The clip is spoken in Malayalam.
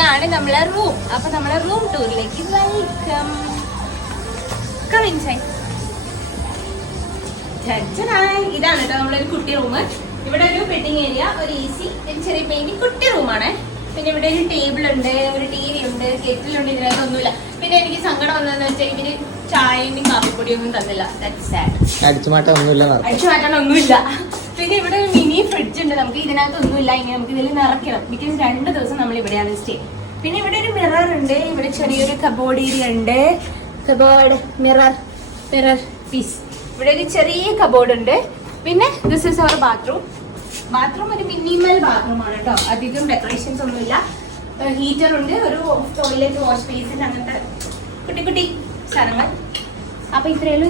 ഇതാണ് നമ്മളെ റൂം. അപ്പൊ നമ്മളെ റൂം ടൂറിലേക്ക് വെൽക്കം. Come inside. ഇതാണ് കേട്ടോ നമ്മളൊരു കുട്ടി റൂം. ഇവിടെ ഒരു ബെഡിങ് ഏരിയ, ഒരു AC, ഒരു ചെറിയ ബേബി കുട്ടി റൂമാണ്. പിന്നെ ഇവിടെ ഒരു ടേബിൾ ഉണ്ട്, ഒരു TV ഉണ്ട്, കെറ്റിലുണ്ട്. ഇതിനകത്തൊന്നുമില്ല. പിന്നെ എനിക്ക് സങ്കടം വന്നതെന്ന് വെച്ചാൽ ഇവര് ചായയും കാപ്പിപ്പൊടിയൊന്നും തന്നില്ല. അടിച്ചു മാറ്റാൻ ഒന്നുമില്ല. പിന്നെ ഇവിടെ ഒരു മിനി ഫ്രിഡ്ജ് ഉണ്ട്. നമുക്ക് ഇതിനകത്തൊന്നുമില്ല. ഇങ്ങനെ നമുക്ക് ഇതിൽ നിറയ്ക്കണം. ബിക്കോസ് 2 ദിവസം നമ്മൾ ഇവിടെയാണ് സ്റ്റേ. പിന്നെ ഇവിടെ ഒരു മിറർ ഉണ്ട്. ഇവിടെ ചെറിയൊരു കബോർഡ് ഏരിയ ഉണ്ട്. Cupboard, mirror piece. ഇവിടെ ഒരു ചെറിയ കബോർഡ് ഉണ്ട്. പിന്നെ this is our bathroom. Bathroom ഒരു മിനിമൽ ബാത്റൂം ആണ് കേട്ടോ. അധികം ഡെക്കറേഷൻസ് ഒന്നുമില്ല. ഹീറ്റർ ഉണ്ട്, ഒരു ടോയ്ലറ്റ്, വാഷ് ബേസിൻ, അങ്ങനത്തെ കുട്ടി കുട്ടി സ്ഥലങ്ങൾ. അപ്പൊ ഇത്രയുള്ളൂ.